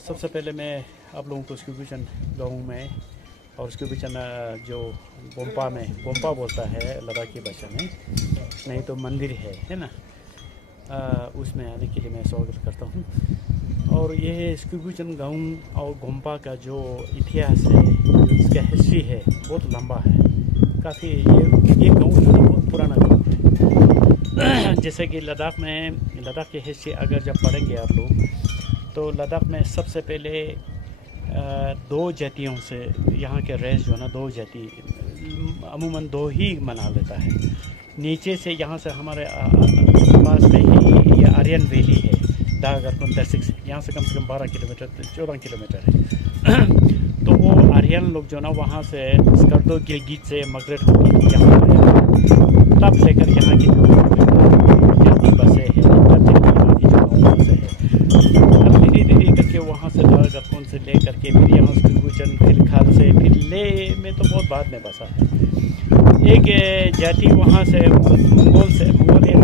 सबसे पहले मैं आप लोगों को स्कूबीचन गाँव में और स्कूबीचन जो गोम्पा में गोम्पा बोलता है लद्दाखी भाषा में, नहीं तो मंदिर है ना, उसमें आने के लिए मैं स्वागत करता हूँ। और ये स्कूबीचन गाँव और गोम्पा का जो इतिहास है, जो इसका हिस्ट्री है, बहुत लंबा है। काफ़ी ये गाँव जो है बहुत पुराना गाँव है। जैसे कि लद्दाख की हिस्ट्री अगर जब पढ़ेंगे आप लोग, तो लद्दाख में सबसे पहले दो जातियों से यहाँ के रेस जो है ना, दो जाति अमूमन दो ही मना लेता है। नीचे से यहाँ से हमारे पास में ही ये आर्यन वैली है, दागरकुंड डिस्ट्रिक्ट, यहाँ से कम 12 किलोमीटर 14 किलोमीटर है। तो वो आर्यन लोग जो ना वहाँ से स्कर्दो गिलगित से माइग्रेट होकर यहाँ आए, तब लेकर यहाँ की जाति बसे हैं, तब की जो गाँव बसे हैं। अब धीरे धीरे करके वहाँ से दागरकुंड से ले करके फिर यहाँ स्कूबीचन, फिर खाल से, फिर ले में तो बहुत बाद में बसा है। एक जाति वहाँ से मंगोलियन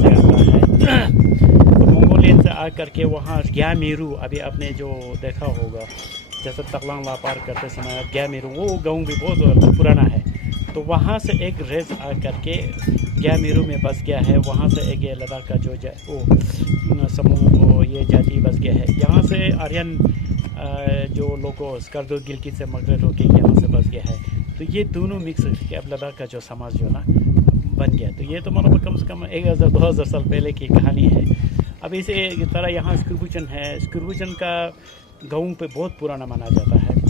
से आता है। तो मंगोलियन से आ करके वहाँ ग्यामीरू, अभी आपने जो देखा होगा जैसे तकलांग ला पार करते समय ग्यामीरू, वो गाँव भी बहुत पुराना है। तो वहाँ से एक रेस आ करके ग्यामीरू में बस गया है। वहाँ से एक लद्दाख का जो समूह ये जाति बस गया है। यहाँ से आर्यन जो लोगों स्कर्दो गिलगित से माइग्रेट होकर यहाँ से बस गया है। तो ये दोनों मिक्स करके अब लद्दाख का जो समाज जो ना बन गया। तो ये तो मतलब कम से कम 1000-2000 साल पहले की कहानी है। अब इसे तरह यहाँ स्कूबीचन है। स्कूबीचन का गाँव पे बहुत पुराना माना जाता है।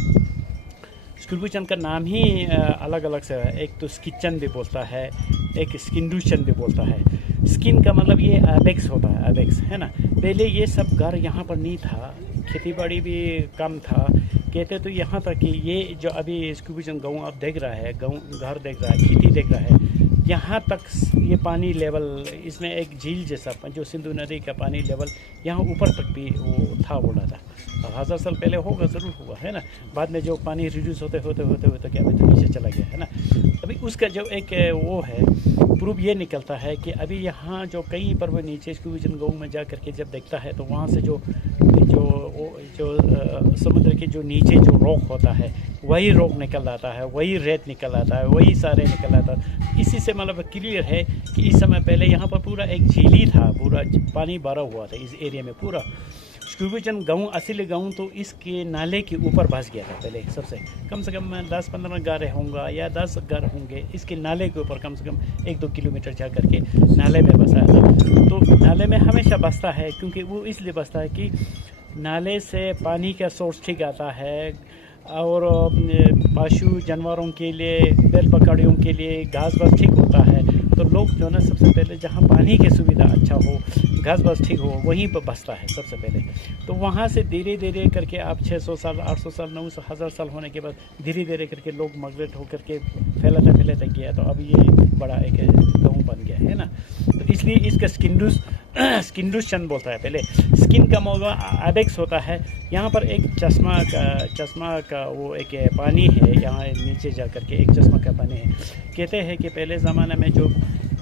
स्कूबीचन का नाम ही अलग अलग से है। एक तो स्किचन भी बोलता है, एक स्किंडूचन भी बोलता है। स्किन का मतलब ये एबेक्स होता है, एबेक्स है ना। पहले ये सब घर यहाँ पर नहीं था, खेती बाड़ी भी कम था। कहते तो यहाँ तक कि ये जो अभी स्कूबीचन गाँव आप देख रहा है, घर देख रहा है, खेती देख रहा है, यहाँ तक ये पानी लेवल, इसमें एक झील जैसा जो सिंधु नदी का पानी लेवल यहाँ ऊपर तक भी वो था, बोला था। अब 1000 साल पहले होगा, ज़रूर हुआ है ना। बाद में जो पानी रिड्यूस होते क्या अभी तो नीचे चला गया है ना। अभी उसका जो एक वो है प्रूफ ये निकलता है कि अभी यहाँ जो कई पर्व नीचे स्कूबीचन गाँव में जा करके जब देखता है, तो वहाँ से जो समुद्र के जो नीचे जो रॉक होता है, वही रॉक निकल आता है, वही रेत निकल आता है, वही सारे निकल आता है। इसी से मतलब क्लियर है कि इस समय पहले यहाँ पर पूरा एक झील ही था, पूरा पानी भरा हुआ था इस एरिया में पूरा। स्कूबीचन गाँव, असली गाँव तो इसके नाले के ऊपर बस गया था पहले। सबसे कम 10-15 घर होंगे या 10 घर होंगे इसके नाले के ऊपर, कम से कम 1-2 किलोमीटर जा करके नाले में बसा था। तो नाले में हमेशा बसता है, क्योंकि वो इसलिए बसता है कि नाले से पानी का सोर्स ठीक आता है, और पशु जानवरों के लिए, बैल बकरियों के लिए घास बस ठीक होता है। तो लोग जो ना सबसे पहले जहाँ पानी की सुविधा अच्छा हो, घास बस ठीक हो, वहीं पर बसता है सबसे पहले। तो वहाँ से धीरे धीरे करके आप 600 साल, 800 साल, 900, 1000 साल होने के बाद धीरे धीरे करके लोग माइग्रेट होकर के फैलते गया। तो अब ये बड़ा एक गाँव बन गया है ना। तो इसलिए इसका स्किंडूचन बोलता है। पहले स्किन का मतलब एबेक्स होता है। यहाँ पर एक चश्मा का वो एक पानी है, यहाँ नीचे जा कर के एक चश्मा का पानी है। कहते हैं कि पहले ज़माने में जो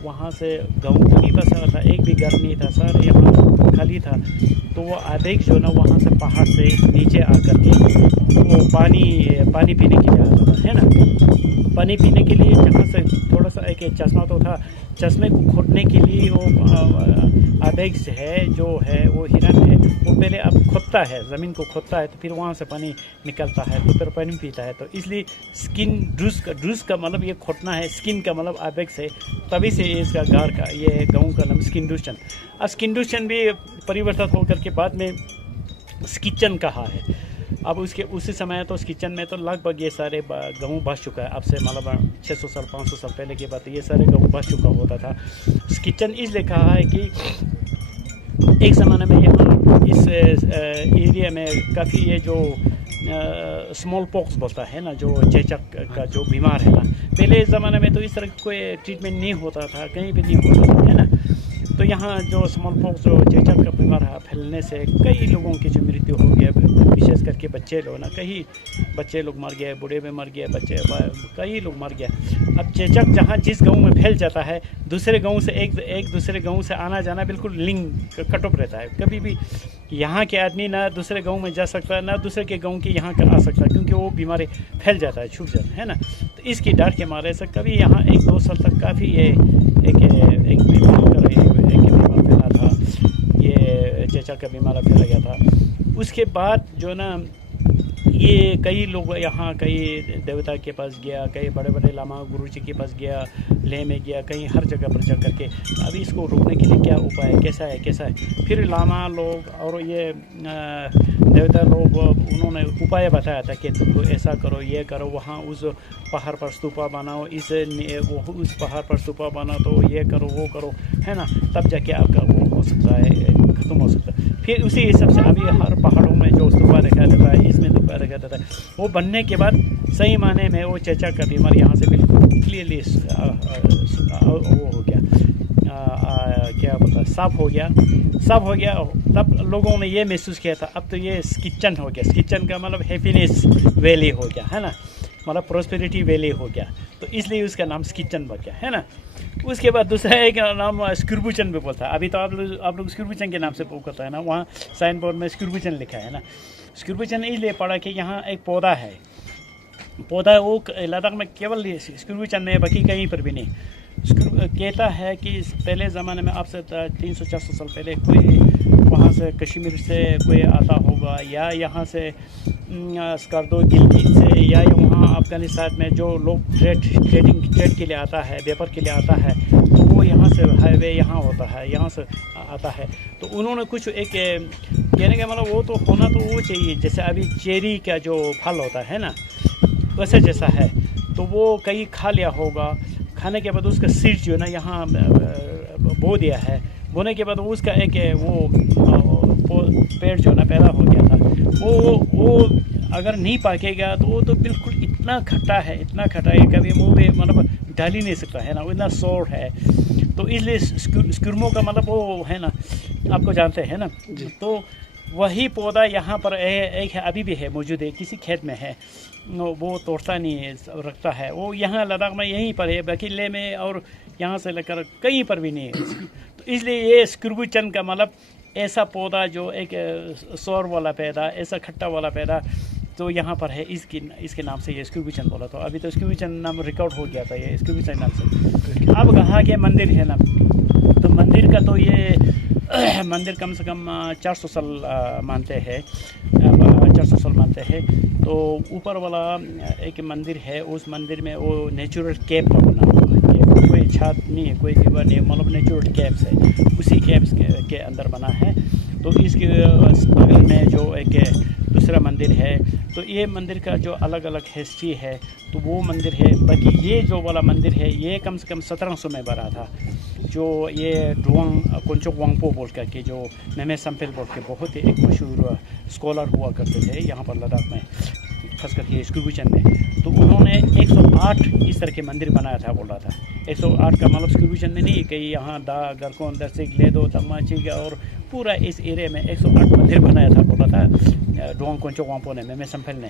वहाँ से गाँव नहीं बसा था, एक भी घर नहीं था, सर यहाँ खाली था। तो वो एबेक्स जो ना वहाँ से पहाड़ से नीचे आकर के वो पानी पीने के लिए आता था, है ना। पानी पीने के लिए जहाँ से थोड़ा सा एक चश्मा तो था, चश्मे को खोदने के लिए वो एबेक्स है जो है, वो हिरन है, वो पहले अब खोदता है, ज़मीन को खोदता है, तो फिर वहाँ से पानी निकलता है, तो फिर पानी पीता है। तो इसलिए स्किन ड्रूस का मतलब ये खोदना है, स्किन का मतलब एबेक्स है, तभी से इसका ये गाँव का नाम स्किंडूचन। अब स्किंडूचन भी परिवर्तित होकर के बाद में स्किचन कहा है। अब उसी समय तो स्किचन में तो लगभग ये सारे गाँव बस चुका है। अब से मतलब 600 साल 500 साल पहले की बात है, ये सारे गाँव बस चुका होता था। स्किचन इसलिए कहा है कि एक ज़माने में यहाँ इस एरिया में काफ़ी ये जो स्मॉल पॉक्स बोलता है ना, जो चेचक का जो बीमार है ना, पहले ज़माने में तो इस तरह कोई ट्रीटमेंट नहीं होता था, कहीं भी नहीं होता था, है ना। तो यहाँ जो स्मॉल पॉक्स जो चेचक का बीमार फैलने से कई लोगों की जो मृत्यु हो गया, विशेष करके बच्चे लोग ना, कई बच्चे लोग मर गए, बूढ़े में मर गए, बच्चे कई लोग मर गए। अब चेचक जहाँ जिस गांव में फैल जाता है, दूसरे गांव से एक दूसरे गांव से आना जाना बिल्कुल लिंक कट ऑफ रहता है। कभी भी यहाँ के आदमी ना दूसरे गांव में जा सकता है, ना दूसरे के गांव के यहाँ आ सकता है, क्योंकि वो बीमारी फैल जाता है, छूट जाता है ना। तो इसकी डर के मारे से कभी यहाँ 1-2 साल तक काफ़ी एक बीमार फैला था, ये चेचक का बीमार फैला गया था। उसके बाद जो ना ये कई लोग यहाँ कई देवता के पास गया, कई बड़े बड़े लामा गुरुजी के पास गया, लेह में गया, कहीं हर जगह पर जा करके अभी इसको रोकने के लिए क्या उपाय है, कैसा है। फिर लामा लोग और ये देवता लोग उन्होंने उपाय बताया था कि तुम ऐसा करो, ये करो, वहाँ उस पहाड़ पर स्तूपा बनाओ, उस पहाड़ पर स्तूपा बनाओ, तो ये करो वो करो, है ना, तब जाके आपका वो हो सकता है, ख़त्म हो सकता है। फिर उसी हिसाब से अभी हर पहाड़ों में जो स्तूपा दिखाया जाता है, इसमें स्तूपा दिखाया जाता है, वो बनने के बाद सही माने में वो चेचक का बीमार यहाँ से बिल्कुल क्लियरली वो हो गया, क्या बोलता है, साफ हो गया। तब लोगों ने ये महसूस किया था अब तो ये स्किचन हो गया। स्किचन का मतलब हैप्पीनेस वैली हो गया, है ना, मतलब प्रोस्पेरिटी वैली हो गया, तो इसलिए उसका नाम स्किचन बन गया, है ना। उसके बाद दूसरा एक नाम स्क्रूबुचन भी बोलता है। अभी तो आप लोग स्क्रूबुचन के नाम से करता है ना, वहाँ साइन बोर्ड में स्क्रूबुचन लिखा है ना। स्क्रूबुचन इसलिए पड़ा कि यहाँ एक पौधा है, वो लद्दाख में केवल स्क्रूबुचन में, बाकी कहीं पर भी नहीं। कहता है कि पहले ज़माने में आपसे 300-400 साल पहले कोई वहाँ से कश्मीर से कोई आता होगा, या यहाँ से स्कर्दो गिलगित से, या वहाँ अफ़गानिस्तान में जो लोग ट्रेड के लिए आता है, व्यापार के लिए आता है, तो वो यहाँ से हाईवे यहाँ होता है, यहाँ से आता है। तो उन्होंने कुछ एक कहने का मतलब वो तो होना तो वो चाहिए, जैसे अभी चेरी का जो फल होता है ना, वैसे जैसा है, तो वो कहीं खा लिया होगा। खाने के बाद उसका सीड जो है ना यहाँ बो दिया है, बोने के बाद उसका एक वो पेड़ जो है ना पैदा हो गया था, वो अगर नहीं पकेगा तो वो तो बिल्कुल इतना खट्टा है कभी मुंह में मतलब डाल ही नहीं सकता, है ना, वो इतना सोर है। तो इसलिए स्कुर्मो का मतलब वो है ना, आपको जानते हैं ना। तो वही पौधा यहाँ पर एक है, अभी भी है, मौजूद है, किसी खेत में है, वो तोड़ता नहीं है, रखता है। वो यहाँ लद्दाख में यहीं पर है, बाकी लेह में और यहाँ से लेकर कहीं पर भी नहीं है। तो इसलिए ये स्क्रूबुचन का मतलब ऐसा पौधा जो एक सौर वाला पैदा, ऐसा खट्टा वाला पैदा, तो यहाँ पर है, इसके नाम से ये स्क्रूबुचन बोला। तो अभी तो स्क्रूबुचन नाम रिकॉर्ड हो गया था, ये स्क्रूबुचन नाम से। अब कहाँ के मंदिर है ना, तो मंदिर का तो ये मंदिर कम से कम 400 साल मानते हैं, 400 साल मानते हैं। तो ऊपर वाला एक मंदिर है, उस मंदिर में वो नेचुरल कैप का बना हुआ है, कोई छत नहीं है, कोई दीवार नहीं, मतलब नेचुरल कैप्स है, उसी कैप्स के अंदर बना है। तो इसके बगल में जो एक दूसरा मंदिर है, तो ये मंदिर का जो अलग अलग हिस्ट्री है, तो वो मंदिर है। बाकी ये जो वाला मंदिर है, ये कम से कम 1700 में बना था। जो ये ड्रोंग कोंचोक वांगपो बोल कर के, जो मेमे सम्पेल बोल के बहुत ही एक मशहूर स्कॉलर हुआ करते थे यहाँ पर लद्दाख में, खास करके स्क्रूबुचन में। तो उन्होंने 108 इस तरह के मंदिर बनाया था, बोल रहा था। 108 का मतलब स्क्रूबुचन में नहीं, कहीं यहाँ दा गरकोन दर्सिक लेदो तमाची और पूरा इस एरिया में 108 मंदिर बनाया था, बोल रहा था ड्रोंग कोंचोक वांगपो ने, मेमे सम्पेल ने।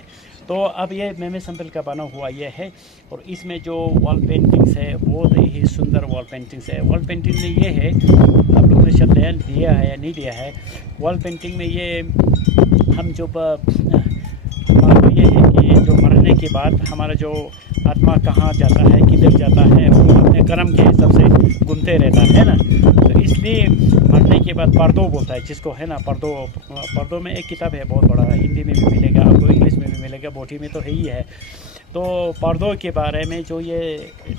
तो अब ये मेमे सम्पेल का बना हुआ ये है, और इसमें जो वॉल पेंटिंग्स है बहुत ही सुंदर वॉल पेंटिंग्स है। वॉल पेंटिंग में ये है, आप लोगों ने शायद ध्यान दिया है या नहीं दिया है, वॉल पेंटिंग में ये हम जो ये है कि जो मरने के बाद हमारा जो आत्मा कहाँ जाता है, किधर जाता है, वो अपने कर्म के हिसाब से घूमते रहता है ना। तो इसलिए मरने के बाद पर्दो बोलता है जिसको, है ना, पर्दो में एक किताब है बहुत बड़ा, हिंदी में भी मिलेगा आपको, इंग्लिश में भी मिलेगा, बोटी में तो है ही है। तो पर्दों के बारे में जो ये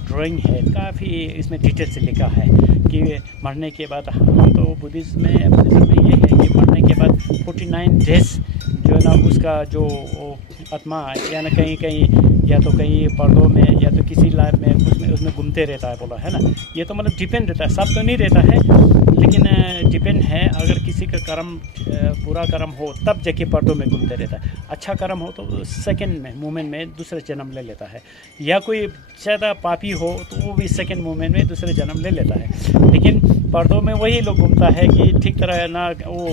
ड्राइंग है, काफ़ी इसमें डिटेल से लिखा है कि मरने के बाद, हम तो बुद्धिज़्म में ये है कि मरने के बाद 49 डेज जो है ना, उसका जो आत्मा या ना कहीं या तो कहीं पर्दों में या तो किसी लाइफ में उसमें घूमते रहता है, बोला है ना। ये तो मतलब डिपेंड रहता है, सब तो नहीं रहता है, लेकिन डिपेंड है, अगर किसी का कर्म बुरा कर्म हो तब जाके पर्दों में घूमते रहता है, अच्छा कर्म हो तो सेकंड में मूवमेंट में दूसरे जन्म ले लेता है, या कोई ज़्यादा पापी हो तो वो भी सेकंड मूवमेंट में दूसरे जन्म ले लेता है। लेकिन पर्दों में वही लोग घूमता है कि ठीक तरह ना वो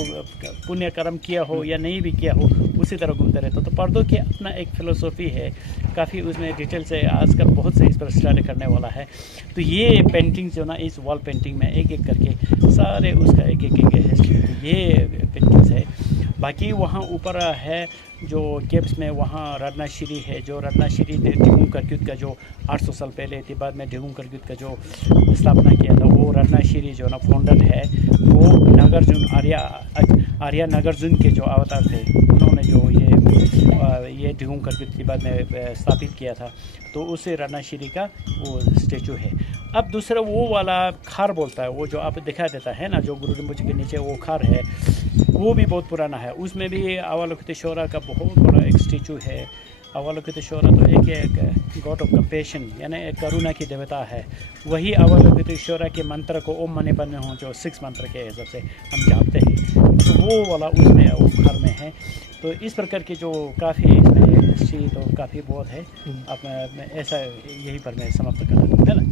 पुण्य कर्म किया हो या नहीं भी किया हो, उसी तरह घूमते रहता। तो पर्दों की अपना एक फ़िलोसॉफ़ी है, काफ़ी उसमें डिटेल से आजकल बहुत से इस पर स्टडी करने वाला है। तो ये पेंटिंग जो ना, इस वॉल पेंटिंग में एक एक करके सारे उसका एक एक हिस्ट्री, तो ये पेंटिंग्स है। बाकी वहाँ ऊपर है जो केप्स में, वहाँ रत्नाश्री है, जो रत्नाश्री ढिगुम करक्यूत का जो 800 साल पहले तिब्बत में ढिगुम करक्यूत का जो स्थापना किया था, वो रत्नाश्री जो ना फाउंडर है, वो नागार्जुन आर्या नागार्जुन के जो अवतार थे, उन्होंने जो ये ढिगुम करक्यूत तिब्बत में स्थापित किया था। तो उसे रत्नाश्री का वो स्टेचू है। अब दूसरा वो वाला खार बोलता है, वो जो आप दिखा देता है ना, जो गुरु रिम्पोचे के नीचे वो खार है, वो भी बहुत पुराना है। उसमें भी अवलोकितेश्वरा का बहुत बड़ा एक स्टेचू है। अवलोकितेश्वरा तो एक गॉड ऑफ कंपेशन, यानी एक करुणा की देवता है। वही अवलोकितेश्वरा के मंत्र को ओम मने पद्मे हूँ, जो 6 मंत्र के हिसाब से हम जानते हैं, तो वो वाला उसमें वो घर में है। तो इस प्रकार की जो काफ़ी इसमें हिस्ट्री तो काफ़ी बहुत है। अब मैं ऐसा यहीं पर मैं समाप्त कर रहा हूँ, है ना।